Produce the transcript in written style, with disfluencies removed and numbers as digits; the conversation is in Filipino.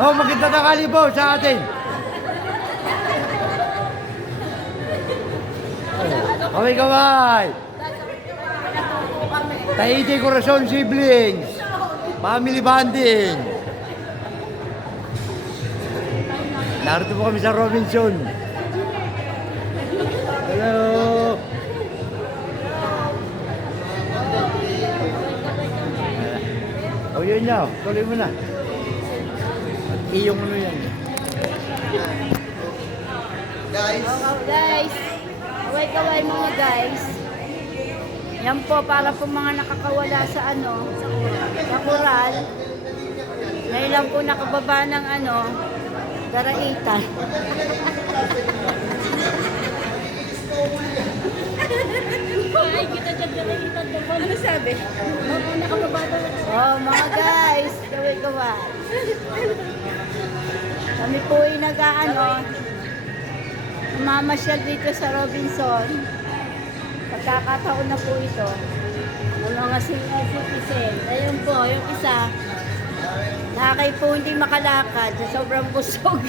Oh, maganda tanghali po sa atin. Kaway-kaway. Tahiti Corazon Siblings. Family bonding. Narito po kami sa Robinson. Hello. O yun niya, tuloy mo na. Iyong ano yan. Guys, kaway-kaway mga guys. Yan po, para po mga nakakawala sa sa kural. Ngayon lang po nakababa ng daraitan. Ay, kita dyan daraitan. Ano sabi? Oo, nakababa daw. Oh, mga guys, kaway-kaway. Kami po ay mamasyal dito sa Robinson. Pagkakataon na po ito. Ang mga senior citizen. Ayun po, yung isa, nakakay po hindi makalakad sa sobrang busog.